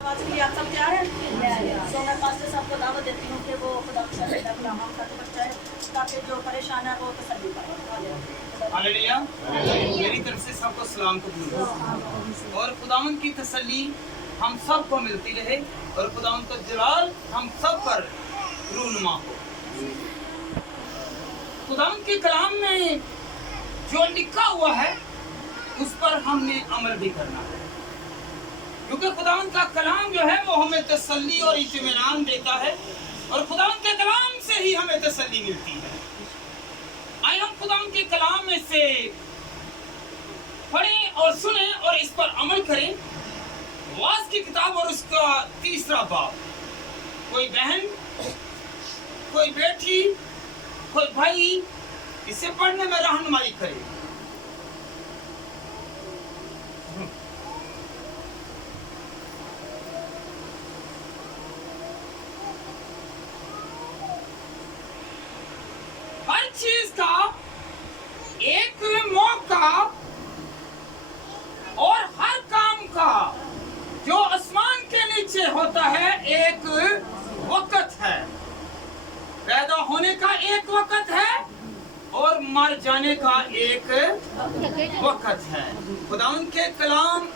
आज के लिए आप सब तैयार हैं? तो मैं पास्टर साहब को दावत देती हूँ कि वो खुदा का कलाम खत्म करता है ताकि जो परेशान है वो तसल्ली पाए। हालेलुया। मेरी तरफ से सबको सलाम कबूल और खुदावंद की तसल्ली हम सब को मिलती रहे और खुदावंद का जलाल हम सब पर रूनुमा हो। खुदावंद के कलाम में जो लिखा हुआ है उस पर हमने अमल भी करना है, क्योंकि खुदावंद का कलाम जो है वो हमें तसल्ली और इत्मीनान देता है और खुदावंद के कलाम से ही हमें तसल्ली मिलती है। आइए हम खुदावंद के कलाम में से पढ़ें और सुनें और इस पर अमल करें। वास की किताब और उसका 3रा बाब। कोई बहन, कोई बेटी, कोई भाई इसे पढ़ने में रहनुमाई करे। हर चीज का एक मौका और हर काम का जो आसमान के नीचे होता है एक वक्त है। पैदा होने का एक वक्त है और मर जाने का एक वक्त है। खुदावंद के कलाम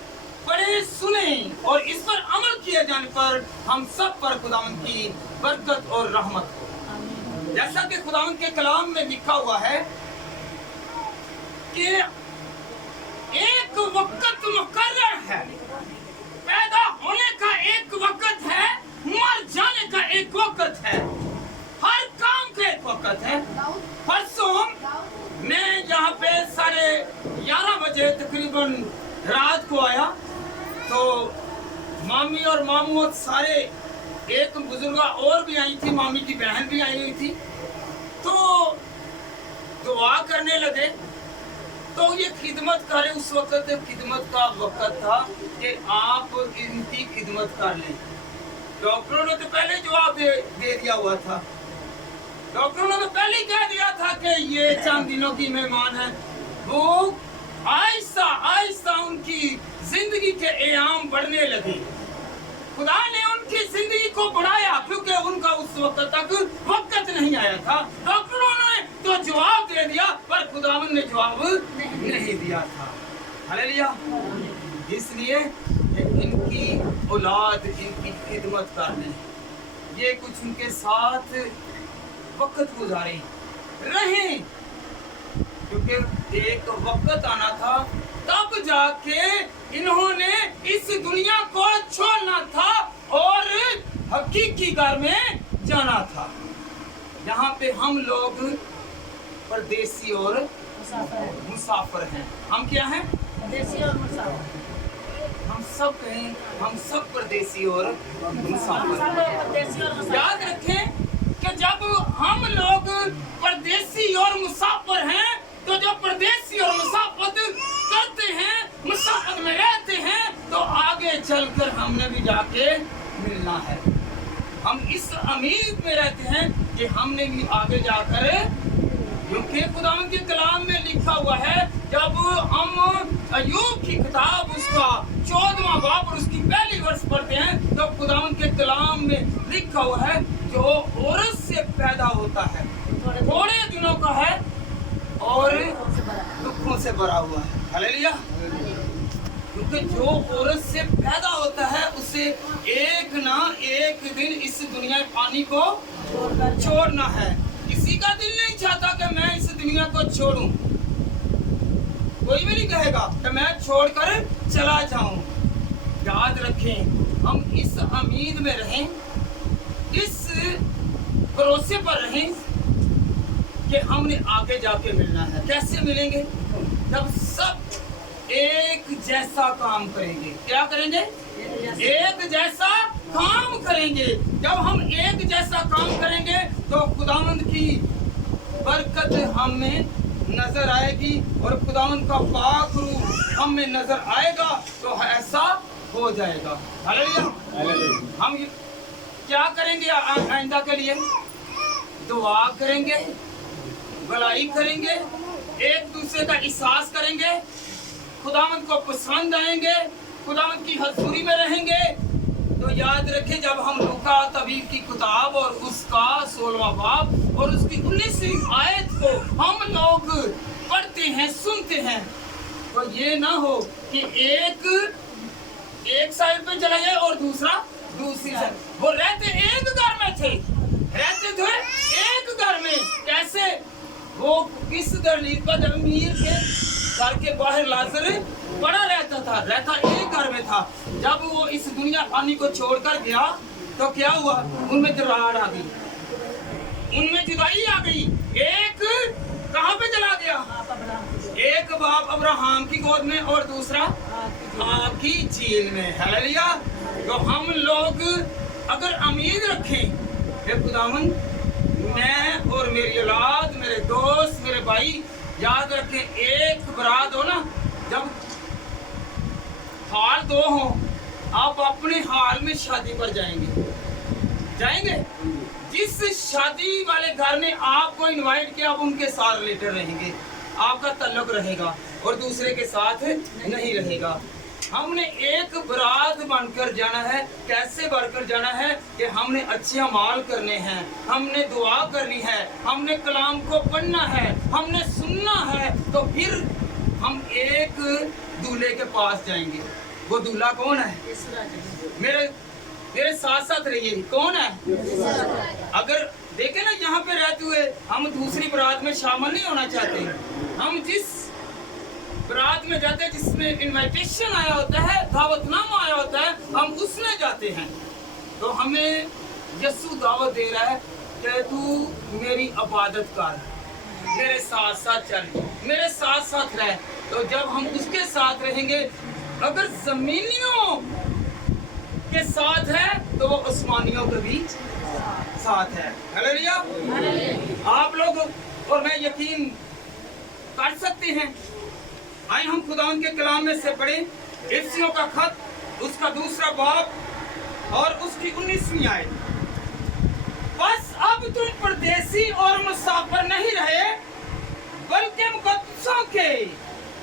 पढ़े सुने और इस पर अमल किए जाने पर हम सब पर खुदावंद की बरकत और रहमत हो। जैसा कि खुदावंद के कलाम में लिखा हुआ है कि एक वक्त मुकर्रर है, पैदा होने का एक वक्त है, मर जाने का एक वक्त है, हर काम का एक वक्त है। परसों मैं यहाँ पे 11:30 बजे तकरीबन रात को आया तो मामी और मामू और सारे एक बुजुर्ग और भी आई थी, मामी की बहन भी आई हुई थी, तो दुआ करने लगे। तो ये खिदमत करे, उस वक्त खिदमत का वक्त था कि आप इनकी खिदमत कर लें। डॉक्टरों ने तो पहले जवाब दे दिया हुआ था, डॉक्टरों ने तो पहले ही कह दिया था कि ये चंद दिनों की मेहमान है। वो आहिस्ता आहिस्ता उनकी जिंदगी के एयाम बढ़ने लगे। खुदा ने उनकी जिंदगी को बढ़ाया क्योंकि उनका उस वक्त तक वक्त नहीं आया था। डॉक्टरों ने तो जवाब दे दिया पर खुदावंद ने जवाब नहीं दिया था। हालेलुया। इसलिए इनकी औलाद इनकी खिदमत करने, ये कुछ उनके साथ वक्त गुजारे रहे, क्योंकि एक वक्त आना था तब जाके इन्होंने इस दुनिया को छोड़ना था और हकीकी घर में जाना था। यहाँ पे हम लोग परदेसी और मुसाफिर हैं। हम क्या हैं? परदेसी और मुसाफिर। हम सब कहें, हम सब परदेसी और मुसाफिर। याद रखें कि जब हम लोग परदेसी और मुसाफिर हैं तो जो परदेसी और मुसाफिर करते हैं, मुसाफिर में रहते हैं, तो आगे चलकर हमने भी जाके मिलना है। हम इस उम्मीद में रहते हैं कि हमने भी आगे जाकर, क्योंकि खुदावंद के कलाम में लिखा हुआ है, जब हम अय्यूब की किताब उसका 14वां बाब और उसकी पहली वर्ष पढ़ते हैं तो खुदावंद के कलाम में लिखा हुआ है जो औरत से पैदा होता है थोड़े दिनों का है और दुखों से भरा हुआ है। हालेलुया। क्योंकि जो औरत से पैदा होता है उसे एक ना एक दिन इस दुनिया पानी को छोड़ना है। किसी का दिल नहीं चाहता कि मैं इस दुनिया को छोड़ूं, कोई भी नहीं कहेगा कि मैं छोड़कर चला जाऊं। याद रखें, हम इस उम्मीद में रहें, इस भरोसे पर रहें कि हमने आगे जाके मिलना है। कैसे मिलेंगे? जब सब एक जैसा काम करेंगे। क्या करेंगे? एक जैसा काम करेंगे। जब हम एक जैसा काम करेंगे तो खुदावंद की बरकत हमें नजर आएगी और खुदावंद का पाक रूह हमें नजर आएगा तो ऐसा हो जाएगा। हालेलुया। हम क्या करेंगे आइंदा के लिए? दुआ करेंगे, भलाई करेंगे, एक दूसरे का एहसास करेंगे, खुदावंद को पसंद आएंगे, खुदावंद की हजूरी में रहेंगे जब हम लूका तबीब की किताब और उसका 16वां बाब और उसकी 19वीं आयत को हम लोग पढ़ते हैं, सुनते हैं, तो ये ना हो कि एक साइड पे चला जाए और दूसरा दूसरी साइड। वो रहते एक घर में थे, एक घर में। कैसे? वो किस दलील पर अमीर के घर के बाहर लाजर बड़ा रहता एक घर में था। जब वो इस दुनिया पानी को छोड़कर गया तो क्या हुआ? उनमें दरार आ गई, उनमें जुदाई आ गई। एक कहाँ पे चला गया? एक बाप अब्राहम की गोद में और दूसरा आग की झील में। हालेलुया। तो हम लोग अगर उम्मीद रखें हे खुदावन, मैं और मेरी औलाद, मेरे दोस्त, मेरे भाई, याद रखें, एक बरात हो ना, जब हाल दो हो, आप अपने हाल में शादी पर जाएंगे। जिस शादी वाले घर ने आपको इनवाइट किया, आप उनके साथ रिलेटेड रहेंगे, आपका ताल्लुक रहेगा और दूसरे के साथ नहीं रहेगा। हमने एक बरात बनकर जाना है। कैसे बनकर जाना है? कि हमने अच्छे अमाल करने हैं, हमने दुआ करनी है, हमने कलाम को पढ़ना है, हमने सुनना है। तो फिर हम एक दूल्हे के पास जाएंगे। वो दूल्हा कौन है? मेरे साथ साथ रहिए। कौन है? अगर देखे ना, यहाँ पे रहते हुए हम दूसरी बरात में शामिल नहीं होना चाहते। हम जिस बरात में जाते हैं, जिसमें इनविटेशन आया होता है, दावतनामा आया होता है, हम उसमें जाते हैं। तो हमें यीशु दावत दे रहा है कि तू मेरी इबादत कर, मेरे साथ साथ चल, मेरे साथ साथ रह। तो जब हम उसके साथ रहेंगे, अगर जमीनियों के साथ है तो वो आसमानियों के भी साथ है। हालेलुया। आप लोग और मैं यकीन कर सकते हैं। आए हम खुदावंद के कलाम में से पढ़े इफ्सियों का खत, उसका 2 बाब और उसकी 19वीं आयत। बस अब तुम परदेसी और मुसाफिर नहीं रहे, बल्कि मुकद्दसों के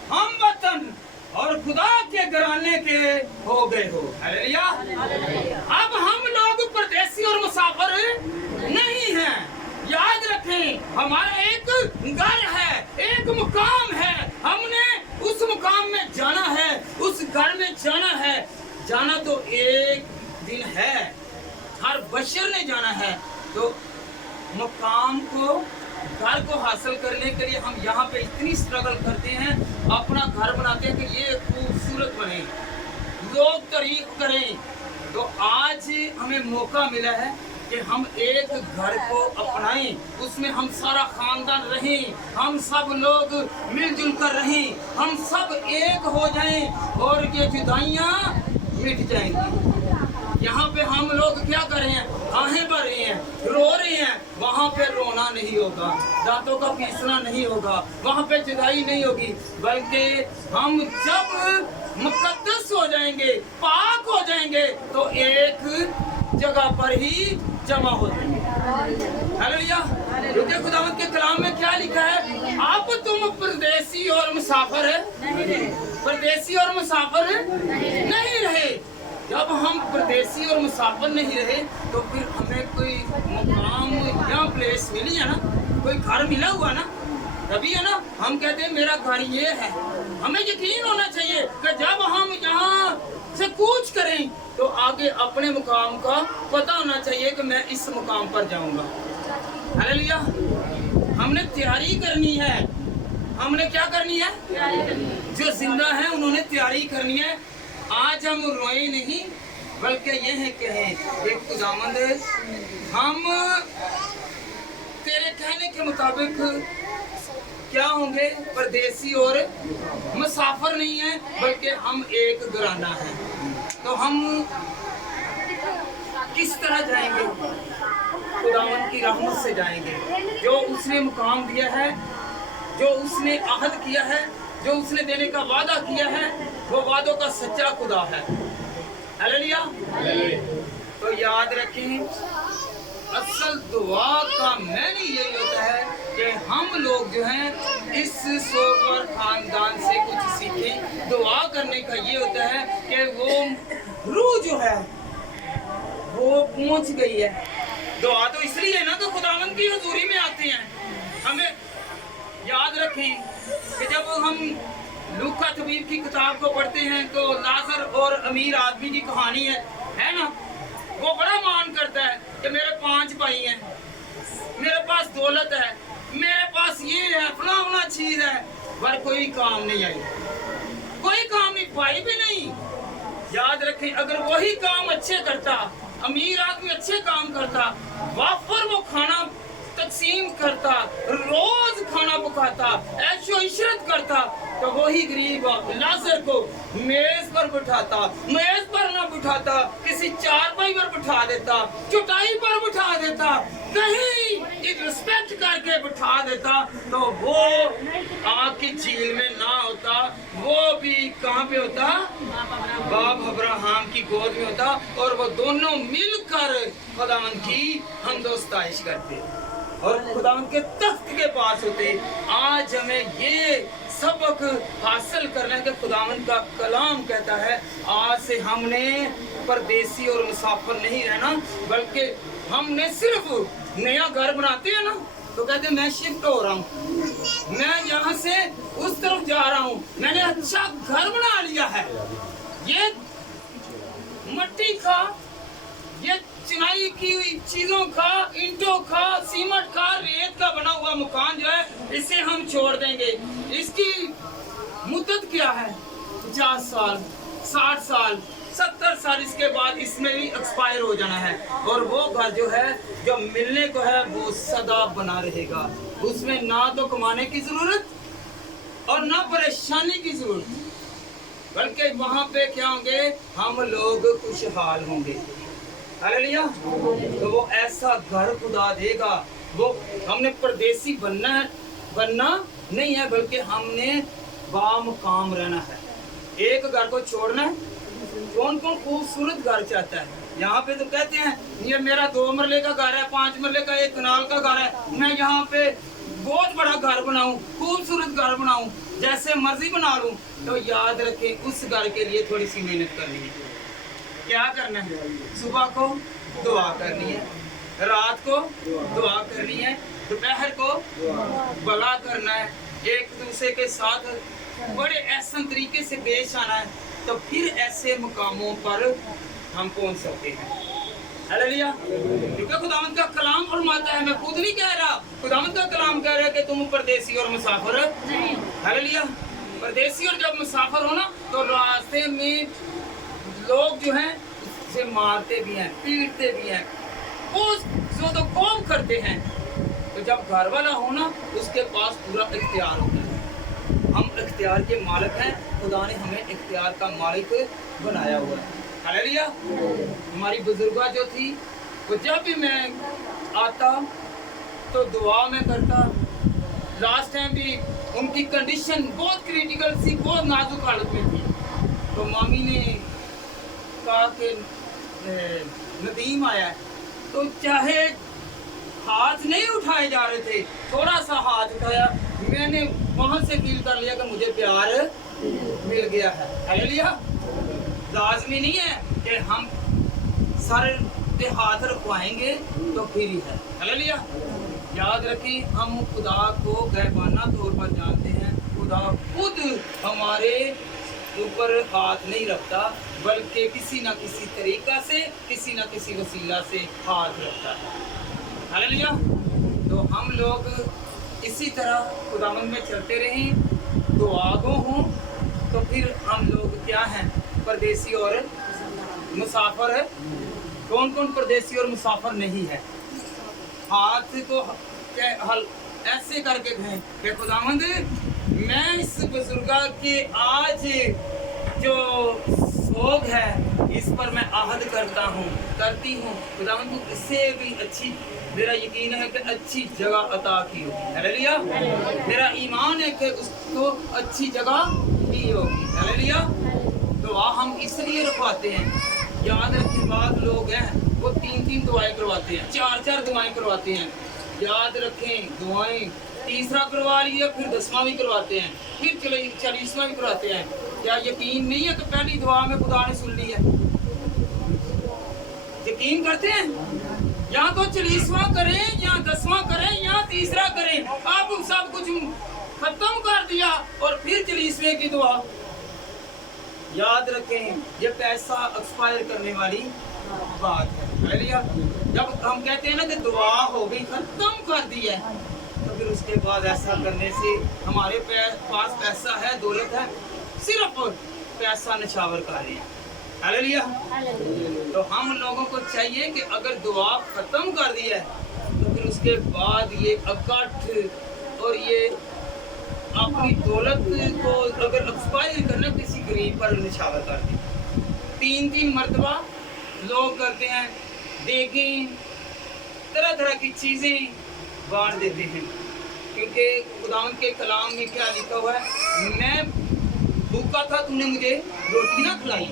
हम वतन और खुदा के घराने के हो गए हो। हालेलुया। अब हम लोग परदेसी और मुसाफिर नहीं हैं। याद रखें, हमारा एक घर है, एक मुकाम है। हमने उस मुकाम में जाना है, उस घर में जाना है। जाना तो एक दिन है, हर बशर ने जाना है। तो मुकाम को, घर को हासिल करने के लिए हम यहाँ पे इतनी स्ट्रगल करते हैं, अपना घर बनाते हैं कि ये खूबसूरत बने, लोग तारीफ करें। तो आज हमें मौका मिला है कि हम एक घर को अपनाएं, उसमें हम सारा खानदान रहें, हम सब लोग मिलजुल कर रहें, हम सब एक हो जाएं और ये जुदाइयाँ मिट जाएंगी। यहाँ पे हम लोग क्या कर रहे हैं? आहें भर रहे हैं, रो रहे हैं। वहाँ पे रोना नहीं होगा, दांतों का पीसना नहीं होगा, वहाँ पे जुदाई नहीं होगी, बल्कि हम जब मुकद्दस हो जाएंगे, पाक हो जाएंगे, तो एक जगह पर ही जमा हो जाएंगे। हालेलुया। क्योंकि खुदावंद के कलाम में क्या लिखा है? अब तुम परदेसी और मुसाफिर परदेसी और मुसाफिर नहीं रहे। जब हम परदेसी और मुसाफिर नहीं रहे, तो फिर हमें कोई मुकाम या प्लेस मिली है ना, कोई घर मिला हुआ ना, तभी है ना हम कहते हैं मेरा घर ये है। हमें यकीन होना चाहिए कि जब हम यहाँ से कूच करें तो आगे अपने मुकाम का पता होना चाहिए कि मैं इस मुकाम पर जाऊंगा। हालेलुया। हमने तैयारी करनी है। हमने क्या करनी है? जो जिंदा है उन्होंने तैयारी करनी है। आज हम रोए नहीं, बल्कि ये है कहें एक खुदावंद, हम तेरे कहने के मुताबिक क्या होंगे? परदेसी और मुसाफिर नहीं है, बल्कि हम एक घराना है। तो हम किस तरह जाएंगे? खुदावंद की रहमत से जाएंगे। जो उसने मुकाम दिया है, जो उसने अहद किया है, जो उसने देने का वादा किया है, वो वादों का सच्चा खुदा है। हालेलुया। तो याद रखें, असल दुआ का मैंने यही होता है कि हम लोग जो हैं इस सोबर खानदान से कुछ सीखें। दुआ करने का ये होता है कि वो रूह जो है वो पहुंच गई है। दुआ तो इसलिए है ना तो खुदावंद की हजूरी में आते हैं। हमें याद रखें कि जब हम लूका तबीब की किताब को पढ़ते हैं तो लाजर और अमीर आदमी की कहानी है ना। वो बड़ा मान करता है कि मेरे 5 भाई हैं, मेरे पास दौलत है, मेरे पास ये है, फला फला चीज है, पर कोई काम नहीं आई, कोई काम नहीं, भाई भी नहीं। याद रखें, अगर वही काम अच्छे करता, अमीर आदमी अच्छे काम करता, वाफर वो खाना तकसीम करता, रोज खाना पकाता, ऐशो इशरत करता, तो वही गरीब लाजर को मेज पर बिठाता, मेज पर ना बिठाता, किसी चारपाई पर बिठा देता, चटाई पर बिठा देता, कहीं एक रिस्पेक्ट करके बिठा देता, तो वो आग की झील में ना होता, वो भी कहाँ पे होता, बाप अब्राहम की गोद में होता, और वो दोनों मिलकर खुदावंद की हमदोस्ताइश करते और खुदावंद के तख्त के पास होते। आज हमें ये सबक हासिल करना है कि खुदावंद का कलाम कहता है आज से हमने परदेसी और मुसाफिर नहीं रहना, बल्कि हमने सिर्फ नया घर बनाते हैं ना तो कहते हैं मैं शिफ्ट हो रहा हूँ, मैं यहाँ से उस तरफ जा रहा हूँ, मैंने अच्छा घर बना लिया है। ये मट्टी का, ये चिनाई की हुई चीजों का, ईंटों का, सीमेंट का, रेत का बना हुआ मकान जो है इसे हम छोड़ देंगे। इसकी मुद्दत क्या है? 50 साल, 60 साल, 70 साल, इसके बाद इसमें भी एक्सपायर हो जाना है। और वो घर जो है जो मिलने को है वो सदा बना रहेगा, उसमें ना तो कमाने की जरूरत और ना परेशानी की जरूरत, बल्कि वहाँ पे क्या होंगे, हम लोग खुशहाल होंगे। हालेलुया। तो वो ऐसा घर खुदा देगा। वो हमने परदेसी बनना नहीं है, बल्कि हमने बामकाम रहना है। एक घर को छोड़ना है। कौन कौन खूबसूरत घर चाहता है? यहाँ पे तो कहते हैं ये मेरा 2 मरले का घर है, 5 मरले का, 1 कनाल का घर है, मैं यहाँ पे बहुत बड़ा घर बनाऊं, खूबसूरत घर बनाऊं, जैसे मर्जी बना लूं। तो याद रखें उस घर के लिए थोड़ी सी मेहनत करनी है। क्या करना है? सुबह को दुआ करनी है, रात को दुआ करनी है, दोपहर को भला करना है, एक दूसरे के साथ बड़े एहसन तरीके से पेश आना है, तो फिर ऐसे मुकामों पर हम पहुंच सकते हैं। हालेलुया। क्योंकि खुदावंद का कलाम फरमाता है, मैं खुद नहीं कह रहा, खुदावंद का कलाम कह रहा है कि तुम परदेसी और मुसाफिर। हालेलुया। परदेसी और जब मुसाफिर हो ना तो रास्ते में लोग जो हैं उसे मारते भी हैं, पीटते भी हैं, वो तो कौम करते हैं। तो जब घर वाला हो ना उसके पास पूरा इख्तियार होता है। हम इख्तियार के मालिक हैं, खुदा ने हमें इख्तियार का मालिक बनाया हुआ है। हालेलुया। हमारी बुजुर्गा जो थी वो जब भी मैं आता तो दुआ में करता। लास्ट टाइम भी उनकी कंडीशन बहुत क्रिटिकल सी, बहुत नाजुक हालत में थी, तो मामी ने कहा कि नदीम आया है, तो चाहे हाथ नहीं उठाए जा रहे थे, थोड़ा सा हाथ उठाया, मैंने वहां से फील कर लिया कि मुझे प्यार मिल गया है। हालेलुया। लाजमी नहीं है कि हम सर पे हाथ रखवाएंगे तो फिर ही है। हालेलुया। याद रखिए, हम खुदा को गैबाना तौर पर जानते हैं। खुदा खुद हमारे ऊपर हाथ नहीं रखता, बल्कि किसी न किसी तरीका से, किसी न किसी वसीला से हाथ रखता है। हालेलुया। तो हम लोग इसी तरह खुदावंद में चलते रहें, दुआगो हों, तो फिर हम लोग क्या हैं? परदेसी और मुसाफिर है। कौन कौन परदेसी और मुसाफिर नहीं है? हाथ को हल ऐसे करके गए कि खुदावंद मैं इस बुजुर्गा के आज जो सोग है इस पर मैं आहद करती हूँ खुदावंद को इससे भी अच्छी, मेरा यकीन है कि अच्छी जगह अता की होगी। हालेलुया। मेरा ईमान है कि उसको अच्छी जगह दी होगी। हालेलुया। तो हम इसलिए रखवाते हैं। याद रखिए, बाद लोग हैं वो 3-3 दुआएं करवाते हैं, 4-4 दुआएं करवाते हैं। याद रखें, दुआएं तीसरा करवा लिया, फिर 10वां भी करवाते हैं, फिर 40वां भी करवाते हैं। क्या यकीन नहीं है कि पहली दुआ में खुदा ने सुन ली है? यकीन करते हैं? या तो 40वां करें या 10वां करें या तीसरा करें, आप सब कुछ खत्म कर दिया और फिर 40वें की दुआ। याद रखें, ये पैसा एक्सपायर करने वाली बात है। हालेलुया। जब हम कहते हैं ना कि दुआ हो गई, खत्म कर दी है, तो फिर उसके बाद ऐसा करने से हमारे पास पैसा है, दौलत है, सिर्फ पैसा नशावर कर रहे हैं। हालेलुया। तो हम लोगों को चाहिए कि अगर दुआ खत्म कर दी है तो फिर उसके बाद ये इकट्ठ और ये अपनी दौलत को अगर एक्सपायर करना, किसी गरीब पर निछावर कर दी। 3-3 मरतबा लोग करते हैं, देखें तरह तरह की चीज़ें बांट देते हैं, क्योंकि खुदावंद के कलाम में क्या लिखा हुआ है, मैं भूखा था तूने मुझे रोटी ना खिलाई,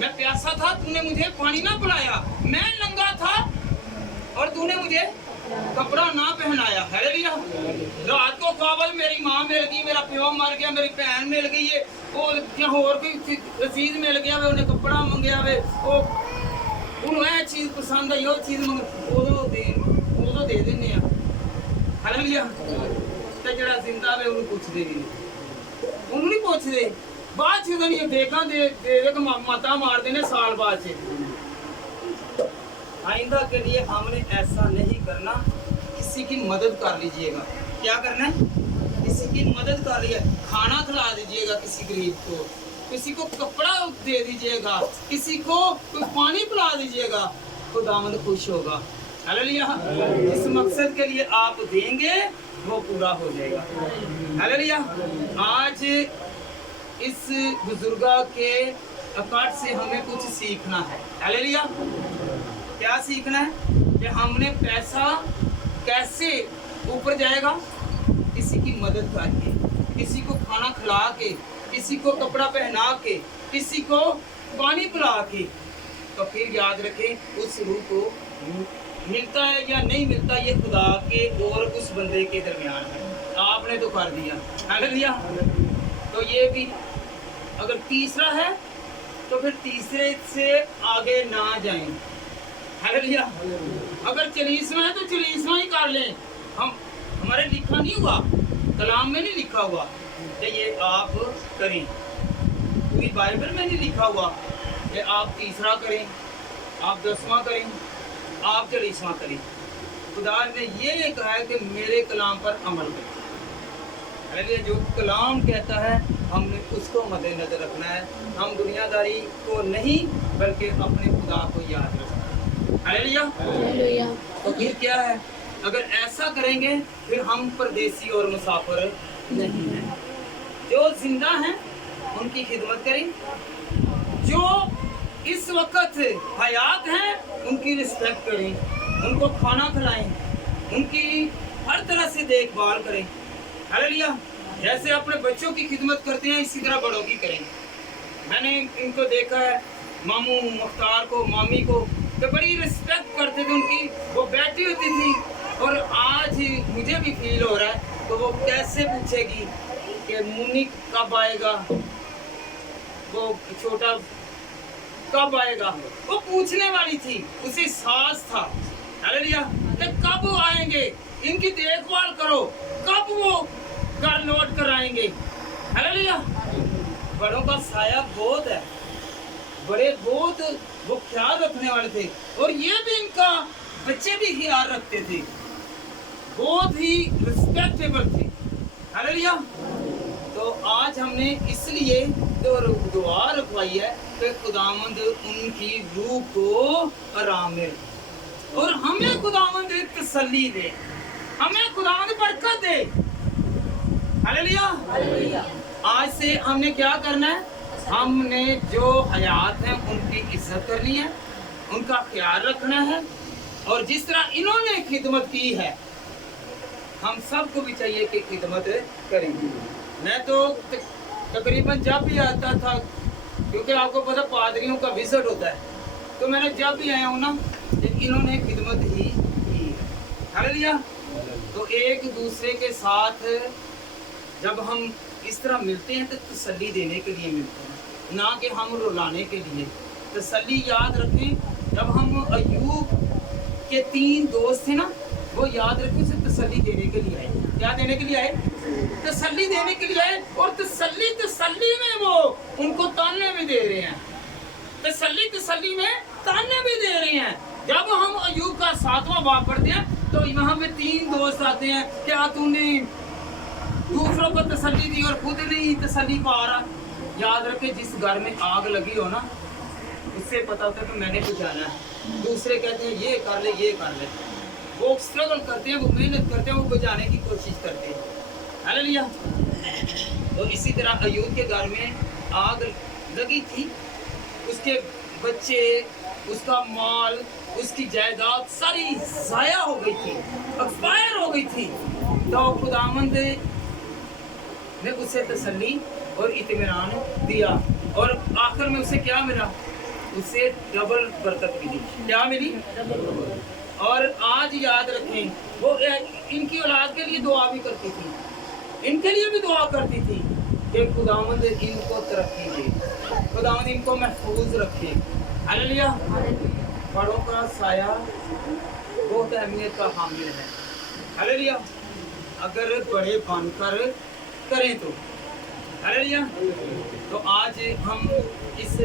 मैं प्यासा था तूने मुझे पानी ना पिलाया, मैं नंगा था और तूने मुझे कपड़ा ना पहनाया। हालेलुया। रात को ख्वाब मेरी माँ मिल गई, मेरा प्यो मर गया, मेरी भैन मिल गई है, वो होर कोई चीज मिल गया वे, उन्हें कपड़ा मंगया वे, वो उन्हें चीज पसंद आई, वो चीज उदो दे देने। हालेलुया। ते जेड़ा जिंदा वे उन्हें पूछते नहीं, उन्हें नहीं पूछते, बाद च नहीं देखा दे माता मार देने साल बाद से। आइंदा के लिए हमने ऐसा नहीं करना। किसी की मदद कर लीजिएगा। क्या करना है? किसी की मदद कर लिया, खाना खिला दीजिएगा किसी गरीब को, किसी को कपड़ा दे दीजिएगा, किसी को कोई पानी पिला दीजिएगा, खुदावंद खुश होगा। हालेलुया। जिस मकसद के लिए आप देंगे वो पूरा हो जाएगा। हालेलुया। आज इस बुजुर्गा के अकाट से हमें कुछ सीखना है। हालेलुया। क्या सीखना है? कि हमने पैसा कैसे ऊपर जाएगा, किसी की मदद करके, किसी को खाना खिला के, किसी को कपड़ा पहना के, किसी को पानी पिला के, तो फिर याद रखें उस रूह को मिलता है या नहीं मिलता, ये खुदा के और उस बंदे के दरमियान है। आपने तो कर दिया। हालेलुया। तो ये भी अगर तीसरा है तो फिर तीसरे से आगे ना जाएं। हालेलुया। अगर 40वां है तो 40वां ही कर लें। हमारे लिखा नहीं हुआ, कलाम में नहीं लिखा हुआ कि ये आप करें, पूरी बाइबल में नहीं लिखा हुआ कि आप तीसरा करें, आप 10वां करें, आप 40वां करें। खुदा ने ये कहा है कि मेरे कलाम पर अमल करें। हालेलुया। जो कलाम कहता है हमने उसको मद्देनजर रखना है। हम दुनियादारी को नहीं बल्कि अपने खुदा को याद रखना है। हालेलुया। तो फिर क्या है? अगर ऐसा करेंगे फिर हम परदेसी और मुसाफिर नहीं हैं। जो जिंदा हैं उनकी खिदमत करें, जो इस वक्त हयात हैं उनकी रिस्पेक्ट करें, उनको खाना खिलाएं, उनकी हर तरह से देखभाल करें। हालेलुया। जैसे अपने बच्चों की खिदमत करते हैं इसी तरह बड़ों की करें। मैंने इनको देखा है, मामू मुख्तार को, मामी को, तो बड़ी रिस्पेक्ट करते थे उनकी, वो बैठी होती थी। और आज मुझे भी फील हो रहा है, तो वो कैसे पूछेगी कि मुन्नी कब आएगा, वो छोटा कब आएगा, वो पूछने वाली थी, उसे साहस था। हालेलुया। तो कब आएंगे, इनकी देखभाल करो, कब वो घर लौट कर आएंगे। हालेलुया। बड़ों का साया बहुत है, बड़े बहुत वो ख्याल रखने वाले थे, और ये भी इनका बच्चे भी ख्याल रखते थे, बहुत ही रिस्पेक्टेबल थे। हालेलुया। तो आज हमने इसलिए तो दुआ रखवाई है कि खुदावंद उनकी रूह को आराम मिले और हमें खुदावंद तसल्ली दे, हमें खुदावंद बरकत दे। हालेलुया। आज से हमने क्या करना है? हमने जो हयात हैं उनकी इज्जत करनी है, उनका ख्याल रखना है, और जिस तरह इन्होंने खिदमत की है हम सबको भी चाहिए कि खिदमत करें। मैं तो तकरीबन जब भी आता था, क्योंकि आपको पता पादरियों का विजिट होता है, तो मैंने जब भी आया हूँ ना, इन्होंने खिदमत ही की है। हालेलुया। तो एक दूसरे के साथ जब हम इस तरह मिलते हैं तो तसल्ली देने के लिए मिलते हैं, ना कि हम रुलाने के लिए। तसल्ली याद रखें, जब हम अय्यूब के 3 दोस्त थे ना, वो याद रखिए उसे तसल्ली देने के लिए आए। क्या देने के लिए आए? तसल्ली देने के लिए आए। और तसल्ली में वो उनको ताने भी दे रहे हैं, तसल्ली में ताने भी दे रहे हैं। जब हम अय्यूब का 7वां बाब पढ़ते हैं तो यहाँ पे 3 दोस्त आते हैं, क्या तूने दूसरों को तसल्ली दी और खुद नहीं तसल्ली पा रहा? याद रखे, जिस घर में आग लगी हो ना, उससे पता होता है कि मैंने बुझाना है। दूसरे कहते हैं ये कर ले, ये कर ले, वो स्ट्रगल करते हैं, वो मेहनत करते हैं, वो बुझाने की कोशिश करते हैं। हालेलुया। तो इसी तरह अय्यूब के घर में आग लगी थी, उसके बच्चे, उसका माल, उसकी जायदाद सारी ज़ाया हो गई थी, एक्सपायर हो गई थी। तो खुदावंद ने उसे तसल्ली और इत्मीनान दिया, और आखिर में उसे क्या मिला? उसे डबल बरकत मिली। क्या मिली? और आज याद रखें, वो इनकी औलाद के लिए दुआ भी करती थी, इनके लिए भी दुआ करती थी कि खुदावंद इनको तरक्की दे, खुदावंद इनको महफूज रखे। हालेलुया। बड़ों का साया बहुत अहमियत का हामिल है। हालेलुया। अगर बड़े बनकर करें तो। हालेलुया। तो आज हम इस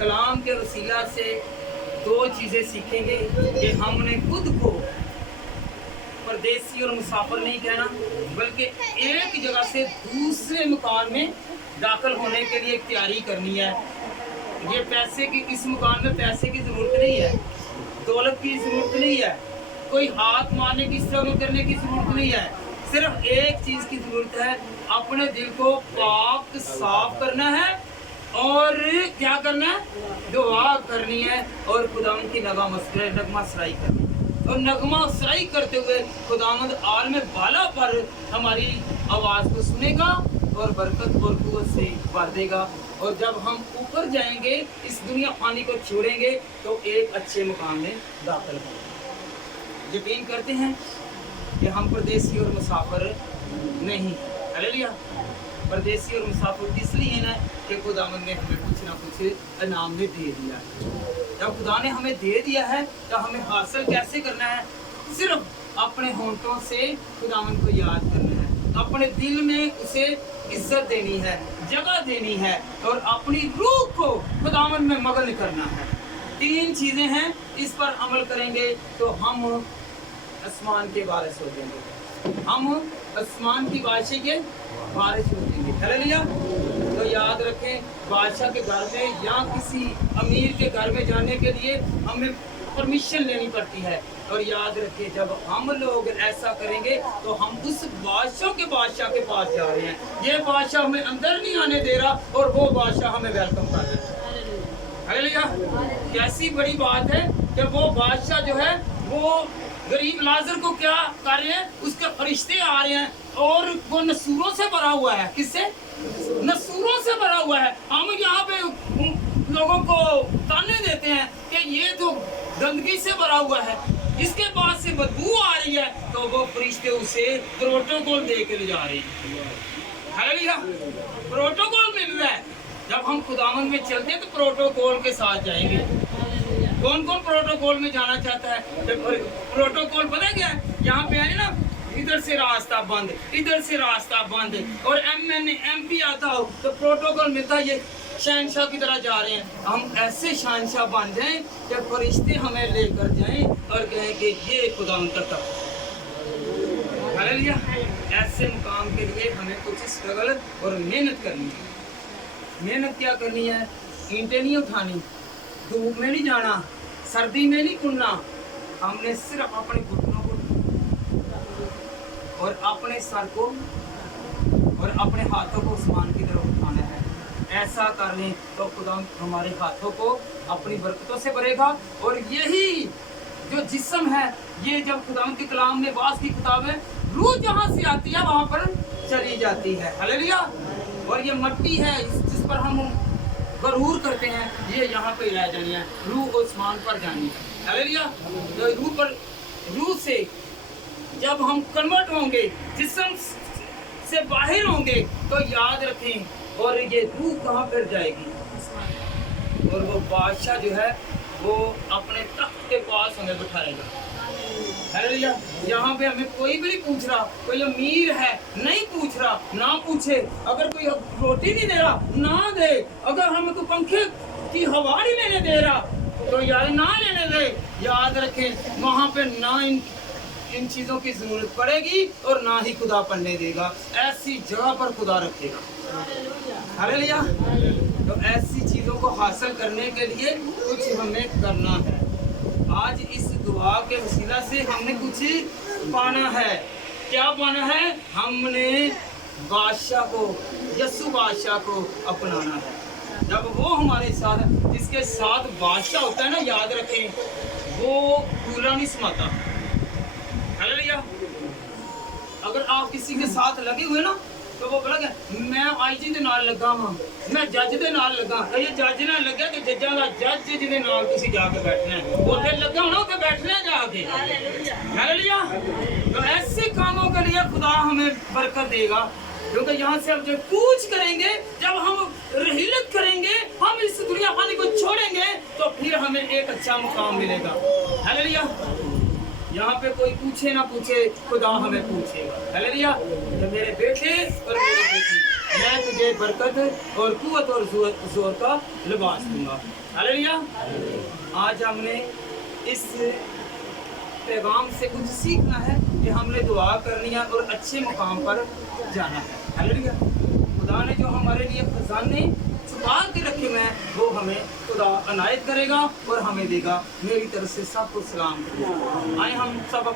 कलाम के वसीला से 2 चीज़ें सीखेंगे कि हमने खुद को परदेसी और मुसाफिर नहीं कहना, बल्कि एक जगह से दूसरे मकान में दाखिल होने के लिए तैयारी करनी है। ये पैसे की, इस मकान में पैसे की ज़रूरत नहीं है, दौलत की ज़रूरत नहीं है, कोई हाथ मारने की, स्ट्रगल करने की ज़रूरत नहीं है। सिर्फ एक चीज़ की ज़रूरत है, अपने दिल को पाक साफ करना है और क्या करना है? दुआ करनी है और खुदावंद की नगमा सराई करनी है। और नगमा सराई करते हुए खुदावंद आलम बाला पर हमारी आवाज़ को सुनेगा और बरकत और कुव्वत से भर देगा। और जब हम ऊपर जाएंगे, इस दुनिया पानी को छोड़ेंगे, तो एक अच्छे मुकाम में दाखिल होंगे। यकीन करते हैं कि हम परदेसी और मुसाफिर नहीं। हालेलुया। परदेसी और मुसाफिर इसलिए ना कि खुदावंद ने हमें कुछ ना कुछ इनाम में दे दिया है। जब खुदा ने हमें दे दिया है तो हमें हासिल कैसे करना है? सिर्फ अपने होंठों से खुदावंद को याद करना है, अपने दिल में उसे इज्जत देनी है, जगह देनी है और अपनी रूह को खुदावंद में मगन करना है। 3 चीज़ें हैं, इस पर अमल करेंगे तो हम आसमान के वारिस हो जाएंगे, हम आसमान की बादशाही के वारिस हो जाएंगे। हालेलुया। तो याद रखें, बादशाह के घर में या किसी अमीर के घर में जाने के लिए हमें परमिशन लेनी पड़ती है। और याद रखिए, जब हम लोग ऐसा करेंगे तो हम उस बादशाह के पास जा रहे हैं। ये बादशाह हमें अंदर नहीं आने दे रहा और वो बादशाह हमें वेलकम कर रहा है। हालेलुया। कैसी बड़ी बात है कि वो बादशाह जो है वो गरीब लाजर को क्या कर रहे हैं? उसके फरिश्ते आ रहे हैं और वो नसूरों से भरा हुआ है। किससे? नसूरों से भरा हुआ है। हम यहाँ पे लोगों को ताने देते हैं कि ये तो गंदगी से भरा हुआ है, इसके बाद से बदबू आ रही है, तो वो फरिश्ते उसे प्रोटोकॉल दे के ले जा रहे हैं। हालेलुया। प्रोटोकॉल मिल रहा है। जब हम खुदावंद में चलते हैं तो प्रोटोकॉल के साथ जाएंगे। कौन कौन प्रोटोकॉल में जाना चाहता है? प्रोटोकॉल पता क्या है? यहाँ पे आए ना, इधर से रास्ता बंद, इधर से रास्ता बंद, और MP आता हो तो प्रोटोकॉल मिलता है, ये शहनशाह की तरह जा रहे हैं। हम ऐसे शहनशाह बन जाएं कि फरिश्ते हमें लेकर जाएं और कहें कि ये खुदावंद का तख्त। हालेलुया। ऐसे मुकाम के लिए हमें कुछ स्ट्रगल और मेहनत करनी है। मेहनत क्या करनी है? ईंटें नहीं उठानी, धूप में नहीं जाना, सर्दी में नहीं कुनना। हमने सिर्फ अपने घुटनों को और अपने सर को और अपने हाथों को आसमान की तरफ उठाना है। ऐसा कर लें तो खुदा हमारे हाथों को अपनी बरकतों से भरेगा। और यही जो जिस्म है, ये जब खुदा के कलाम में बास की किताब है, रूह जहाँ से आती है वहाँ पर चली जाती है। हालेलुया। और ये मट्टी है जिस पर हम गरूर करते हैं, ये यहाँ पे रह जानी है, रूह आसमान पर जानी है। हालेलुया। तो रूह से जब हम कन्वर्ट होंगे, जिस्म से बाहर होंगे, तो याद रखें, और ये रूह कहाँ पर जाएगी? और वो बादशाह जो है वो अपने तख्त के पास हमें बिठाएगा। हालेलुया। यहाँ पे हमें कोई भी नहीं पूछ रहा, कोई अमीर है नहीं पूछ रहा, ना पूछे। अगर कोई रोटी नहीं दे रहा ना दे, अगर हमें कोई पंखे की हवा नहीं लेने दे रहा तो यार ना लेने दे। याद रखें वहाँ पे ना इन चीज़ों की जरूरत पड़ेगी और ना ही खुदा पढ़ने देगा। ऐसी जगह पर खुदा रखेगा। हालेलुया। तो ऐसी चीज़ों को हासिल करने के लिए कुछ हमें करना है। आज इस दुआ के वसीला से हमने कुछ पाना है। क्या पाना है? हमने बादशाह को, यस्सु बादशाह को अपनाना है। जब वो हमारे साथ, जिसके साथ बादशाह होता है ना, याद रखें वो पूरा नहीं समाता। हालेलुया। अगर आप किसी के साथ लगे हुए ना तो वो बोला मैं आईजी ਦੇ ਨਾਲ ਲੱਗਾ ਵਾਂ, ਮੈਂ ਜੱਜ ਦੇ ਨਾਲ ਲੱਗਾ। ਇਹ ਜੱਜ ਨਾਲ ਲੱਗਿਆ ਕਿ ਜੱਜਾਂ ਦਾ ਜੱਜ ਜਿਹਦੇ ਨਾਲ ਤੁਸੀਂ ਜਾ ਕੇ ਬੈਠਣਾ ਹੈ, ਉੱਥੇ ਲੱਗਾ ਹੋਣਾ, ਉੱਥੇ बैठना है जाके। हालेलुया। तो ऐसे कामों के लिए खुदा हमें बरकत देगा, क्योंकि यहाँ से हम जब कूच करेंगे, जब हम रहीलत करेंगे, हम इस दुनिया पानी को छोड़ेंगे तो फिर हमें एक अच्छा मुकाम मिलेगा। हालेलुया। यहाँ पे कोई पूछे ना पूछे, खुदा हमें पूछेगा। हालेलुया। तो मेरे बेटे और मेरी बेटी, मैं तुझे बरकत और कुव्वत और जोर का लिबास दूंगा। हालेलुया। आज हमने इस पैगाम से कुछ सीखना है कि हमने दुआ करनी है और अच्छे मुकाम पर जाना है। हालेलुया। खुदा ने जो हमारे लिए खजाने छुपा के रखे हुए हैं वो हमें खुदा अनायत करेगा और हमें देगा। मेरी तरफ से सबको सलाम। आए हम सब